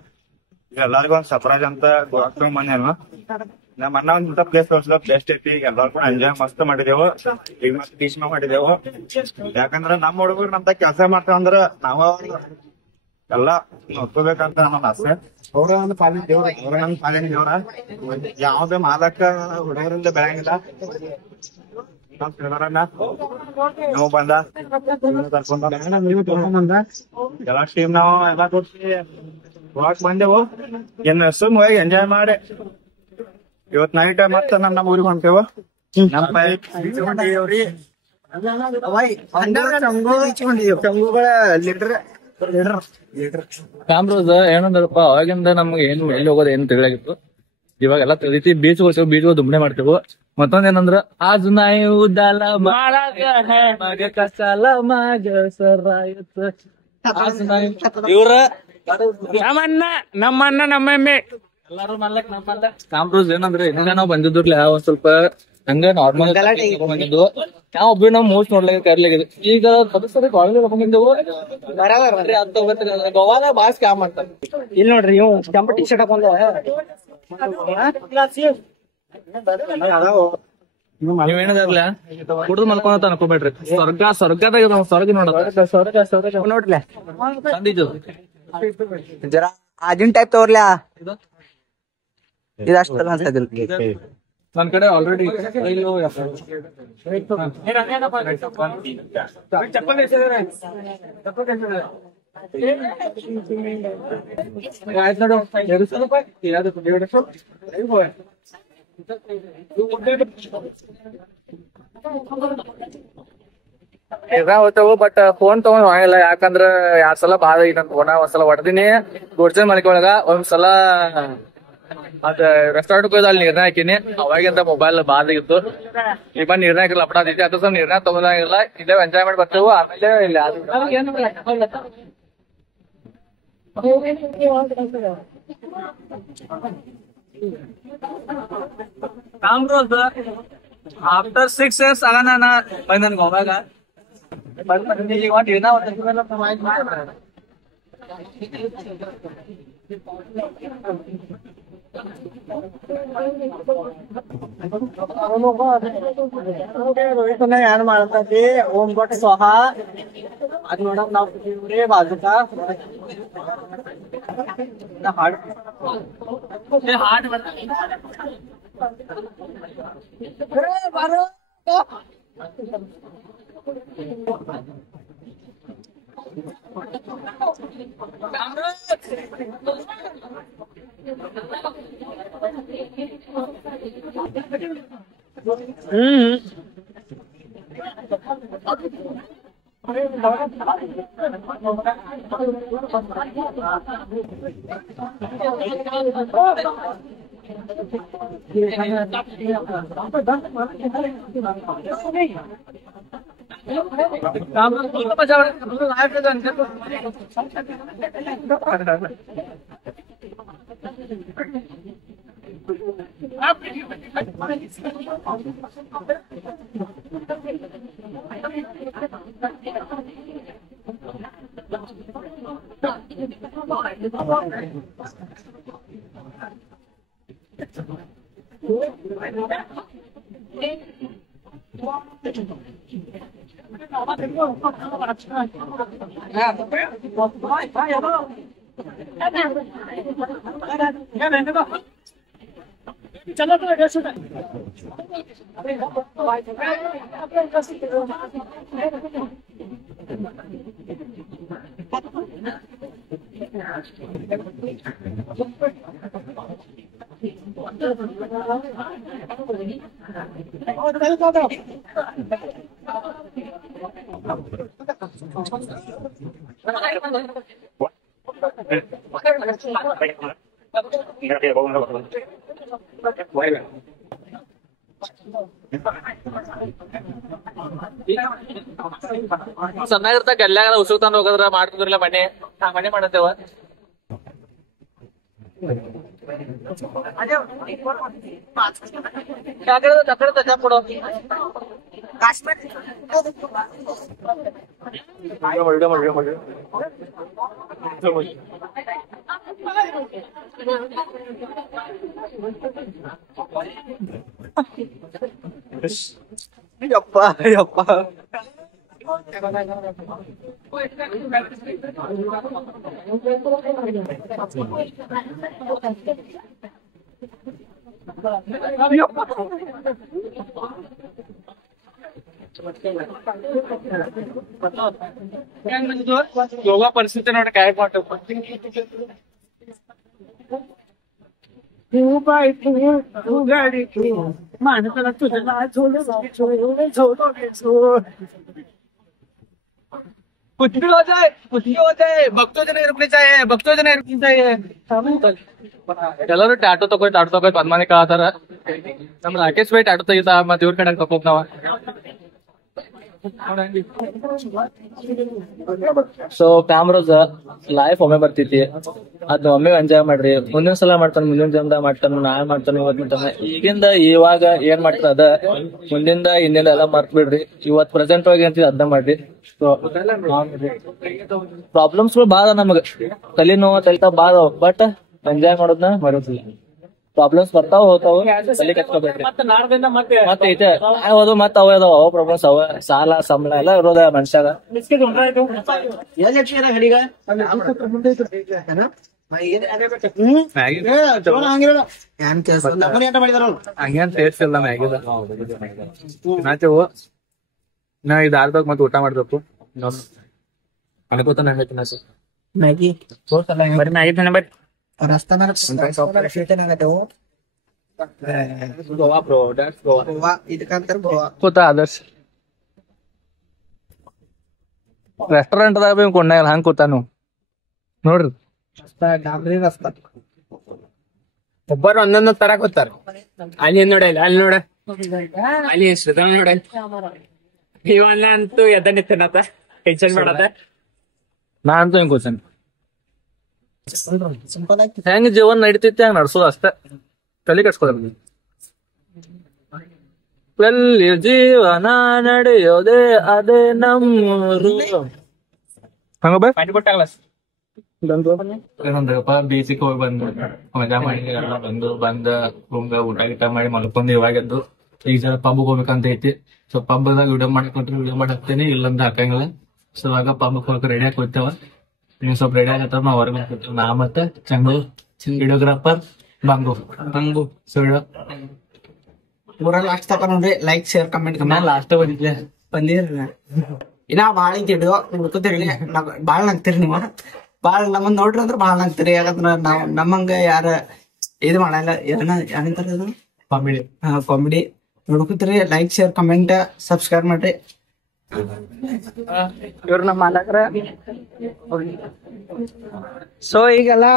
ಈಗ ಎಲ್ಲಾರ್ಗು ಒಂದ್ ಸರ್ಪ್ರೈಸ್ ಅಂತ ಗೋವಾಕ್ ಬಂದೇನು. ನಮ್ಮ ಅಣ್ಣ ಒಂದ್ ಪ್ಲೇಸ್ ತೋರ್ಸಲ ಬೆಸ್ಟ್ ಐತಿ. ಈಗ ಎಲ್ಲಾರ್ಗು ಎಂಜಾಯ್ ಮಸ್ತ್ ಮಾಡಿದೆವು. ಈಗ ಮಸ್ತ್ ಟೀಚ್ಮ ಮಾಡಿದೆವು. ಯಾಕಂದ್ರ ನಮ್ ಹುಡುಗರು ನಮ್ದ ಕೆಲ್ಸ ಮಾಡ್ತಾವಂದ್ರ ನಾವ ಎಲ್ಲಾ ನೋಡ್ಕೋಬೇಕಂತ ನನ್ನ ಆಸೆ. ಅವ್ರ ನಮ್ ಪಾಲಿನ ದೇವ್ರ. ಯಾವ್ದೇ ಮಾಲಕ ಹುಡುಗರಿಂದ ಬೆಳಂಗಿಲ್ಲ. ನಾವು ಬಂದ ಎಲ್ಲ ಟೀಮ್ ನಾವು ಎಲ್ಲ ಕೊಡ್ಸಿ ಹೋಗಕ್ ಬಂದೆವು. ಏನ್ ಸುಮ್ ಹೋಗಿ ಎಂಜಾಯ್ ಮಾಡಿ ಇವತ್ ನೈಟ್ ಮತ್ತ ನಮ್ಮ ಊರಿಗೆ ಹೊಂಟೇವು. ಚಂಗುಗಳ ಲೀಟರ್ ಕಾಮ್ರೋಸ್ ಏನಂದ್ರಪ್ಪ, ಅವಾಗಿಂದ ನಮ್ಗೆ ಏನು ಎಲ್ಲಿ ಹೋಗೋದು ಏನು ತಿಳಿಯಾಗಿತ್ತು. ಇವಾಗೆಲ್ಲ ತಿಳಿತಿ. ಬೀಚ್ ಹೋಗ್ತೇವೆ, ಬೀಚ್ ದೊಂಬನೆ ಮಾಡ್ತೇವೆ. ಮತ್ತೊಂದ್ ಏನಂದ್ರ ಆಜ್ ನಾಯಿ ಉದ್ದಾಲ ಮಗ ಕಸಾಲ ಮಗ ಸರಾಯತ್ ಇವ್ರ ನಮ್ಮಮ್ಮೆ ಎಲ್ಲಾರು ಮಾಡ್ಲಕ್ ನಮ್ಮ ಕಾಮ್ರೋಸ್ ಏನಂದ್ರೆ ಹಿಂಗ ನಾವ್ ಬಂದಿದ್ರಲ್ಲ ಒಂದ್ ಸ್ವಲ್ಪ ಹಂಗ ನಾರ್ಮಲ್ ಬಂದಿದ್ದು. ನಾವ್ ಒಬ್ಬ ನಾವ್ ಮೋಸ್ಟ್ ನೋಡ್ಲಿಕ್ಕೆ ಕರ್ಲಾಗಿದೆ. ಈಗ ಸದಸ್ಯರ ಕಾಲೇಜ್ ಬಂದಿದ್ದೆವು. ಗೋವಾದಾಗ ಬಾಳ ಸ್ಕ್ಯಾಮ್ ಮಾಡ್ತಾರೆ. ಇಲ್ಲಿ ನೋಡ್ರಿ, ಇವ್ ಕೆಂಪ ಟಿ ಶರ್ಟ್ ಹಾಕೊಂಡ ನೀವೇನದಾಗ್ಲ ಕುಡ್ದು ಮಲ್ಕೊಂಡ ಅನ್ಕೋಬೇಡ್ರಿ. ಸ್ವರ್ಗದಾಗ ಸ್ವರ್ಗ ನೋಡ್ಲ ತಂದಿದ್ದು ಜರ ಆಗಿನ ಟೈಪ್ ತೋರ್ಲ್ಯಾ. ಇದಷ್ಟ ಅನ್ಸದಿಲ್ಲ. ನನ್ ಕಡೆ ಆಲ್ರೆಡಿ ಆಯ್ತು ನೋಡು. ಹೋಗ್ತಾವು. ಬಟ್ ಫೋನ್ ತಗೊಂಡ್ ಹೋಗಿಲ್ಲ. ಯಾಕಂದ್ರ 2 ಸಲ ಬಾಳ ನನ್ ಫೋನ ಒಂದ್ಸಲ ಹೊಡೆದಿನಿ ಗೋಡ್ಸನ್ ಮಲಿಕೆ ಒಳಗ. ಒಂದ್ಸಲ ಅದ ರೆಸ್ಟೋರೆಂಟ್ ಹೋದ ಅಲ್ಲಿ ನೀರ್ನ ಹಾಕಿನಿ. ಅವಾಗಿಂದ ಮೊಬೈಲ್ ಬಾದಿತ್ತು. ಈಗ ಬಂದ್ ನೀರ್ನ ಹಾಕಿಲ್ಲ ಲಪಡ ಐತಿ. ಅದ್ರ ಸ್ವಲ್ಪ ನೀರ್ನ ತಗೋದಾಗಿಲ್ಲ. ಇಲ್ಲೇ ಎಂಜಾಯ್ ಮಾಡಿ ಬರ್ತೇವು. ಆಮೇಲೆ ಇಲ್ಲಿ ಆಫ್ಟರ್ 6 years ಆಗ ನನ್ ಗೋವಾಗ ಏನ್ ಮಾಡ್ತತಿ ಓಂ ಕೊಟ್ಟ ಸ್ವಹ ಅದ್ ನೋಡಕ್ ನಾವ್ ಬಾಜುಕ ಚೆನ್ನಾಗಿರ್ತ ಗಲ್ಯಾಗ ಉಸುಕ್ ತಂದ್ ಹೋಗದ್ರ ಮಾಡ್ತಿದ್ರಲ್ಲ ಮನೆ ಮಾಡತ್ತೇವ. ಯಪ್ಪ ಯಪ್ಪ ಯೋಗ ಪರಿಸ್ಥಿತಿ ನೋಡಿ ಕಾಯ್ ಮಾಡ कुछ भी हो जाए भक्तों जन रुकने चाहिए भक्तों जन रुकने चाहिए ಎಲ್ಲರೂ ಟ್ಯಾಟೋ ತಗೋಯ್ ಪದ್ಮಾನಿಕ ಆತರ ನಮ್ ರಾಕೇಶ್ ಬೈ ಟ್ಯಾಟೋ ತೆಗಿತ ಮತ್ತೆ ಇವ್ರ ಕಡೆ ತಗೋಕ್ ನಾವ ಸೊ ಕ್ಯಾಮ್ರಾಸ್ ಲೈಫ್ ಒಮ್ಮೆ ಬರ್ತೈತಿ ಅದ್ ಒಮ್ಮೆ ಎಂಜಾಯ್ ಮಾಡ್ರಿ ಮುಂದಿನ ಸಲ ಮಾಡ್ತಾನೆ ಮುಂದಿನ ಜನ್ಮದಾಗ ಮಾಡ್ತಾನೆ ನಾಳೆ ಮಾಡ್ತಾನೆ ಇವತ್ ಮಾಡ್ತಾನೆ ಈಗಿಂದ ಇವಾಗ ಏನ್ ಮಾಡ್ತಾರ ಅದ ಮುಂದಿಂದ ಹಿಂದಿಂದ ಎಲ್ಲ ಮರ್ತ್ ಬಿಡ್ರಿ ಇವತ್ ಪ್ರೆಸೆಂಟ್ ಒಳಗೆ ಅಂತೀವಿ ಅದನ್ನ ಮಾಡ್ರಿ ಪ್ರಾಬ್ಲಮ್ಸ್ ಗಳು ಬಾಳ ನಮಗ ತಲೆ ನೋವು ತಲೆ ಬಾಳ ಬಟ್ ಎಂಜಾಯ್ ಮಾಡೋದನ್ನ ಮರೋದಿಲ್ಲ ಪ್ರಾಬ್ಲಮ್ಸ್ ಬರ್ತಾವ ಹೋಗ್ತಾವ ತಲೆ ಕಟ್ಕೋಬೇಡ್ರಿ ಮತ್ತೆ ಐತೆ ಹೋದು ಮತ್ತೆ ಅವ ಅದಾವ ಅವ ಪ್ರಾಬ್ಲಮ್ಸ್ ಅವ ಸಾಲ ಸಂಬಳ ಎಲ್ಲ ಇರೋದ ಮನುಷ್ಯಾಗ ಹಂಗೇನ್ ಟೇಸ್ಟ್ ಇಲ್ಲ ಮ್ಯಾಗಿದ ನಾಚವು ನಾ ಇದು ಆರ್ದಾಗ ಮತ್ತೆ ಊಟ ಮಾಡ್ಬೇಕು ಅನ್ಕೋತ ಮ್ಯಾಗಿ ಬರೀ ಮ್ಯಾಗಿ ತಿನ್ನ ಬರ್ರಿ ರಸ್ತಾನ ಗೋವಾ ಬ್ರೋ ಡ್ಯಾಟ್ಸ್ ಗೋವಾ ಗೋವಾ ಇದಕ್ಕಂತಾರ ಗೋವಾ ಕೂತ ಆದರ್ಶ್ ರೆಸ್ಟೋರೆಂಟ್ ದಾಗ ಕೊಂಡ ಹಂಗ ಕೂತಾನು ನೋಡ್ರಿ ಡಾಬ್ರಿ ರಸ್ತಾ ಒಬ್ಬರು ಒಂದೊಂದ್ ತರ ಕೂತಾರ ಅಲ್ಲಿ ನೋಡ ಅಲ್ಲಿ ನೋಡ ಅಲ್ಲಿ ಶ್ರದ್ಧಾ ನೋಡ ಇವನ್ನ ಅಂತೂ ಎದ್ದ ನಿಂತನತ ಟೆನ್ಷನ್ ಮಾಡತ್ತ ನಾ ಅಂತೂ ಹೆಂಗ್ ಕೂತಾನ ಸಿಂಪಲ್ ಆಗಿ ಹೆಂಗ್ ಜೀವನ ನಡಿತೈತಿ ಹಂಗ ನಡ್ಸೋದು ಅಷ್ಟೇ ತಲೆ ಕಟ್ಸ್ಕೊಳ ಎಲ್ಲಿ ಜೀವನ ನಡೆಯೋದೇ ಅದೇ ನಮ್ಮೂರು ಹಂಗ ಬೈ ಏನಂದ್ರಪ್ಪ ಬೀಚಿಗೆ ಹೋಗಿ ಬಂದು ಮಜಾ ಮಾಡಿ ಎಲ್ಲ ಬಂದ ರೂಮ್ಗ ಊಟ ಗಿಟ ಮಾಡಿ ಮಲ್ಕೊಂಡು ಇವಾಗೆದ್ದು ಈಗ ಜರ ಪಬ್ಗೆ ಹೋಗ್ಬೇಕಂತ ಐತಿ ಸೊ ಪಬ್ದಾಗ ವಿಡಿಯೋ ಮಾಡಕೊಂಡ್ರೆ ವಿಡಿಯೋ ಮಾಡಾಕ್ತೇನೆ ಇಲ್ಲಂದ ಹಾಕಂಗಿಲ್ಲ ಸೊ ಇವಾಗ ಪಬ್ಗೆ ಹೋಗಕ್ಕೆ ರೆಡಿ ಆಗಿ ಕೂತೇವ ನೀವು ಸ್ವಲ್ಪ ರೆಡಿ ಆಗತ್ತ ನಾವ್ ಹೊರಗೆ ಕೂತೇವ್ ನಾ ಮತ್ತೆ ಚಂದು ವಿಡಿಯೋಗ್ರಾಫರ್ ಬಂಗು ಸುಳ್ಳು ಊರಲ್ಲಿ ಲಾಸ್ಟ್ ತಕ ನೋಡ್ರಿ ಲೈಕ್ ಶೇರ್ ಕಮೆಂಟ್ ಲಾಸ್ಟ್ ಬಂದಿದ್ದೆ ಬಂದಿರ್ರಿ ಇನ್ನ ಬಾಳ ಹಿಡಿಯೋ ಹುಡ್ಕೋತಿರ್ಲಿ ಬಾಳ ನಗ್ತಿರಿ ನೀವು ಬಾಳ ನಮ್ಮನ್ನ ನೋಡ್ರಿ ಅಂದ್ರ ಬಾಳ ನಗ್ತಿರಿ ಯಾಕಂದ್ರ ನಾವ್ ನಮ್ಮಂಗ ಯಾರ ಇದು ಮಾಡಲ್ಲ ಏನಂತಾರ ಕಾಮಿಡಿ ಕಾಮಿಡಿ ನೋಡ್ಕೋತಿರಿ ಲೈಕ್ ಶೇರ್ ಕಮೆಂಟ್ ಸಬ್ಸ್ಕ್ರೈಬ್ ಮಾಡ್ರಿ ಇವ್ರು ನಮ್ಮ ಮಾಲಕರ ಸೊ ಈಗೆಲ್ಲ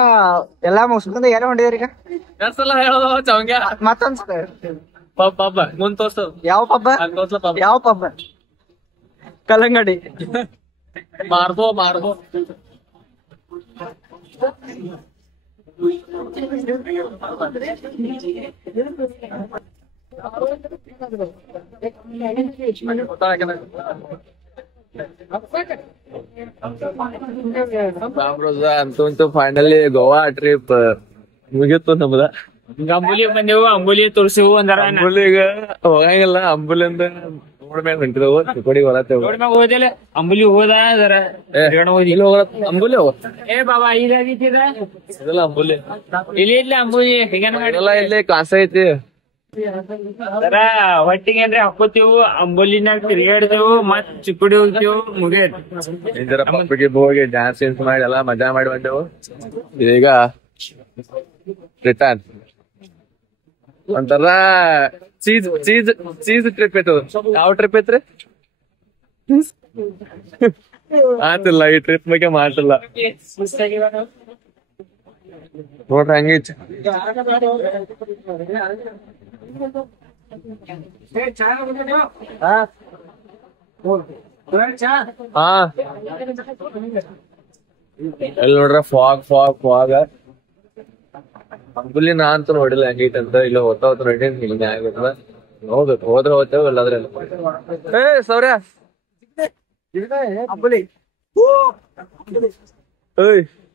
ಎಲ್ಲಾ ಮುಗಿಸ್ಕೊಂಡು ಏನೋ ಹೊಂಟಿದ್ರಿ ಈಗ ಸಲ ಹೇಳೋದು ಚವಂಗ್ಯ ಮತ್ತೊಂದ್ಸಲ ಪಬ್ಬ ಮುಂದ್ ತೋರ್ಸೋದು ಯಾವ ಪಬ್ಬ ಯಾವ ಪಬ್ಬ ಕಲ್ಲಂಗಡಿ ಮಾರ್ಬೋ ಅಂತೂ ಫೈನಲಿ ಗೋವಾ ಟ್ರಿಪ್ ಮುಗಿತ್ತು ನಮ್ದ ಅಂಬುಲಿ ಬಂದೆವು ಅಂಬುಲಿ ತೋರ್ಸಿವು ಅಂದಾರ ಅಂಬುಲಿಗ ಹೋಗಂಗಿಲ್ಲ ಅಂಬುಲಿಂದ ರೋಡ್ ಮ್ಯಾಗ ಹೊಂಟಿದವು ಚಿಕ್ಕೋಡಿ ಹೊರತೇವು ರೋಡ್ ಮ್ಯಾಗ ಹೋದಿಲ್ಲ ಅಂಬುಲಿ ಹೋದ ಅದರ ಇಲ್ಲಿ ಹೋಗ ಅಂಬುಲಿ ಹೋಗ ಏ ಬಾಬಾ ಇದಾಗಿತ್ತಿದ ಇದೆಲ್ಲ ಅಂಬುಲಿ ಇಲ್ಲಿ ಇಲ್ಲ ಅಂಬುಲಿ ಹಿಂಗೇನ ಎಲ್ಲ ಇಲ್ಲಿ ಕಾಸ ಐತಿ ಅದರ ಹೊಟ್ಟಿಗೆ ಅಂದ್ರೆ ಹಾಕೋತೀವು ಅಂಬುಲಿನಾಗ ತಿರುಗಾಡ್ತೇವು ಮತ್ ಚಿಕ್ಕುಡಿ ಹೋಗ್ತೇವು ಮುಗಿಯತ್ ಇದರ ಪಬ್ಬಿಗೆ ಹೋಗಿ ಡ್ಯಾನ್ಸ್ ಗಿನ್ಸ್ ಮಾಡಿ ಎಲ್ಲ ಮಜಾ ಮಾಡಿ ಬಂದೆವು ಈಗ ರಿಟರ್ನ್ ಒಂಥರ ಚೀಸ್ ಟ್ರಿಪ್ ಐತದ ಯಾವ ಟ್ರಿಪ್ ಐತ್ರಿ ಆತಿಲ್ಲ ಈ ಟ್ರಿಪ್ ಬಗ್ಗೆ ಮಾತಿಲ್ಲ ನೋಡ್ರಿ ಹಂಗೈತಿ ಹಾ ಎಲ್ಲಿ ನೋಡ್ರ ಫಾಗ್ ಅಂಬುಲಿ ನಾ ಅಂತೂ ನೋಡಿಲ್ಲ ಹೆಂಗೈತೆ ಅಂತ. ಇಲ್ಲ ಹೊತ್ತ ನೋಡಿ ಹಿಂಗೆ ಆಗಿರ್ತದ. ಹೋಗ್ಬೇಕು, ಹೋದ್ರೆ ಹೋಗ್ತೇವೆ ಇಲ್ಲಾದ್ರೆ ಇಲ್ಲ. ಸೌರ್ಯ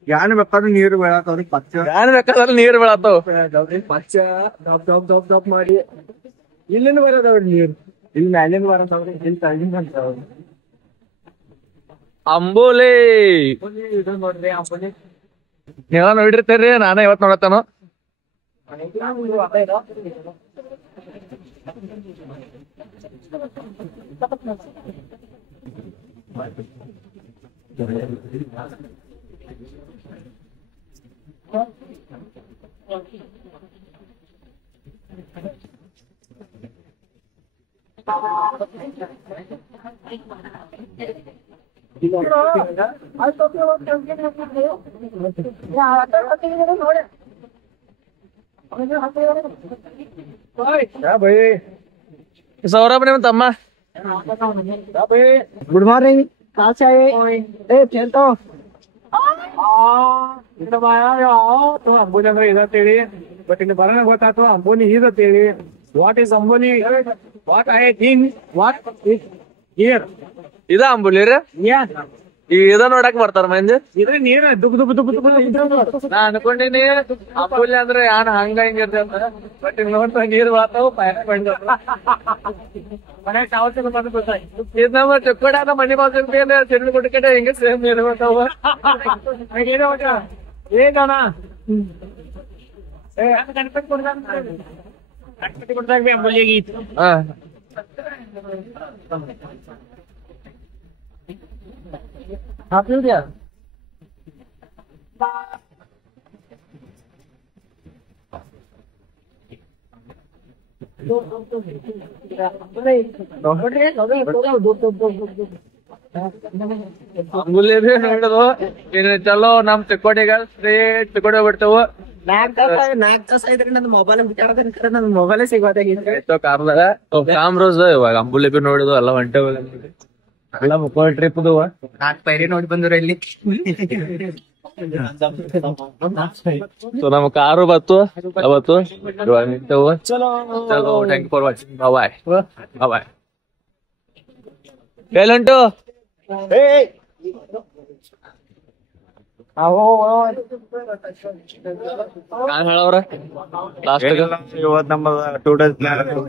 ಯಾನ್ ಬೇಕಾದ್ರೂ ನೀರು ಬೆಳಕವ್ರಿ ಪಚ್ಚ ಯಾನ್ ಬೇಕಾದ್ರೆ ನೀರ್ ಬೀಳತ್ತಾವ. ಪಚ್ಚ ದಪ್ ದಪ್ ದಪ್ ದಪ್ ಮಾಡಿ ಇಲ್ಲಿಂದ ಬರೋದವ್ರಿ ನೀರು, ಇಲ್ಲಿ ಮ್ಯಾಲಿಂದ ಬರೋದವ್ರಿ, ಇಲ್ಲಿ ತಳ್ಳಿಂದ ಅಂತವ್ರಿ. ಅಂಬೋಲಿ ಇದು ನೋಡ್ರಿ ಅಂಬುಲಿ. ನೀವ ನೋಡಿರ್ತೀರಿ, ನಾನೇ ಇವತ್ ನೋಡತ್ತಾನು. ಸೌರಭ್ ನಿಮ್ ತಮ್ಮ. Good morning. ಅಂಬೋಲಿ ಅಂದ್ರೆ ಇದಂತೇಳಿ, ಬಟ್ ಇನ್ನು ಬರೋಣ ಗೊತ್ತಾಯ್ತು ಅಂಬೋಲಿ ಇದಂತೇಳಿ. What is Amboli? What I think what is here? ಇದ ಅಂಬೋಲಿ ರೀ? ಇದ ನೋಡಕ್ ಬರ್ತಾರ ಮಂದಿ. ಇದ್ರೆ ನೀರು ದುಬ್ ದುಬ್ ದುಬ್ ದುಬ್. ನಾ ಅನ್ಕೊಂಡಿನಿ ಅಂಬೋಲಿ ಅಂದ್ರೆ ಯಾನ್ ಹಂಗ ಹಿಂಗಿರ್ತೇವೆ ಅಂತ, ಬಟ್ ಇಲ್ಲಿ ನೋಡ್ತಾ ನೀರ್ ಬರ್ತಾವ, ಮನೆ ಕಾವತ್ತು ಬಂದು ಗೊತ್ತಾಯ್ತು. ಇದ್ ನಮ್ಮ ಚಕ್ಕೋಡ ಮನಿ ಬಾಜು ಚೆಂಡು ಕೊಟ್ಟ ಕಡೆ ಹಿಂಗೆ ಸೇಮ್ ನೀರ್ ಬರ್ತಾವ. ಏನ ಗಣಪತಿ ಕೊಡ್ದಾಗ ಅಂಬೋಲಿಗೆ ಇತ್ತು. ಹಾ ಅಂಬುಲಿ ನೋಡುದು ಇನ್ನು ಚಲೋ ನಮ್ ಚಿಕ್ಕೋಡಿಗ ಸ್ಟ್ರೇಟ್ ಚಿಕ್ಕೋಡಿ ಬಿಡ್ತೇವು. 4 ತಾಸ ಐತ್ರಿ ನನ್ನ ಮೊಬೈಲ್ ಬಿಟ್ಟಾಡ್ತೀನಿ, ನನ್ನ ಮೊಬೈಲೇ ಸಿಗೋದಾಗಿತ್ತು. ಕಾರ್ದಾಗ ಕಾಮ್ರೋಸ್ ಇವಾಗ ಅಂಬುಲಿ ಬಿ ನೋಡುದು ಎಲ್ಲ ಹೊಂಟೆ ಎಲ್ಲ ಮುಕ್ಕೋಲ್ ಟ್ರಿಪ್ 4 ಪೈರಿ ನೋಡಿ ಬಂದ್ರ ಇಲ್ಲಿ. ಸೊ ನಮ್ ಕಾರು ಬತ್ತು ಅವತ್ತು ಇವಾಗ ನಿಂತವು. ಚಲೋ ಥ್ಯಾಂಕ್ ಯು ಫಾರ್ ವಾಚಿಂಗ್. ಬಾಯ್ ಬಾಯ್. ಎಲ್ಲುಂಟು ಕಾಣ್ ಹೇಳವ್ರ ಲಾಸ್ಟ್ ಇವತ್ ನಮ್ಮ 2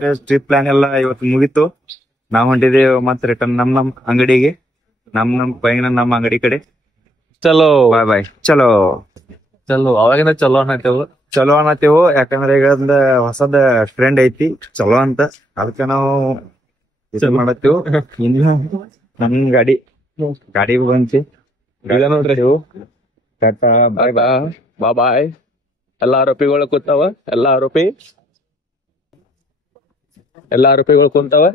ಡೇಸ್ ಟ್ರಿಪ್ ಪ್ಲಾನ್ ಎಲ್ಲ ಇವತ್ತು ಮುಗೀತು. ನಾವ್ ಹೊಂಟಿದೇವ್ ಮತ್ ರಿಟರ್ನ್ ನಮ್ ಅಂಗಡಿಗೆ, ನಮ್ ಪೈನ ನಮ್ ಅಂಗಡಿ ಕಡೆ. ಚಲೋ ಬಾಯ್ ಬಾಯ್. ಚಲೋ ಅವಾಗಿಂದ ಚಲೋ ಅನ್ನತ್ತೇವು. ಯಾಕಂದ್ರೆ ಈಗ ಒಂದ್ ಹೊಸದ ಟ್ರೆಂಡ್ ಐತಿ ಚಲೋ ಅಂತ, ಅದಕ್ಕ ನಾವು ಇದು ಮಾಡತ್ತೇವು. ಇನ್ನ ನಮ್ ಗಾಡಿ ಬಂತಿ ನೋಡ್ರಿ. ಟಾಟಾ ಬಾಯ್ ಬಾಯ್. ಬಾಯ್. ಎಲ್ಲಾ ಆರೋಪಿಗಳು ಕೂತಾವ, ಎಲ್ಲಾ ಆರೋಪಿಗಳು ಕುಂತಾವ.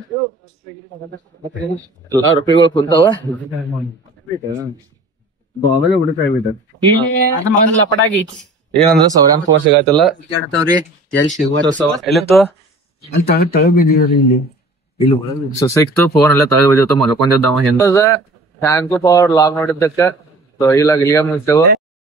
ಏನಂದ್ರ ಸೌರ್ಯಾನ್ ಫೋನ್ ಸಿಗತ್ತಿಲ್ಲ. ಎಲ್ಲಿ ಸಿಗುವ ಎಲ್ಲಿತ್ತು ಇಲ್ಲಿ ಸಿಕ್ತು ಫೋನ್ ಎಲ್ಲ ತಳ ಬಿದ್ದಿತ್ತು, ಮಲ್ಕೊಂಡಿದ್ದ. ಥ್ಯಾಂಕ್ ಯು ಫಾರ್ ಲಾಗ್ ನೋಡಿದ್ದಕ್ಕ. ಸೊ ಇಲ್ಲಿಗೆ ಮುಗಿಸ್ತೇವೆ.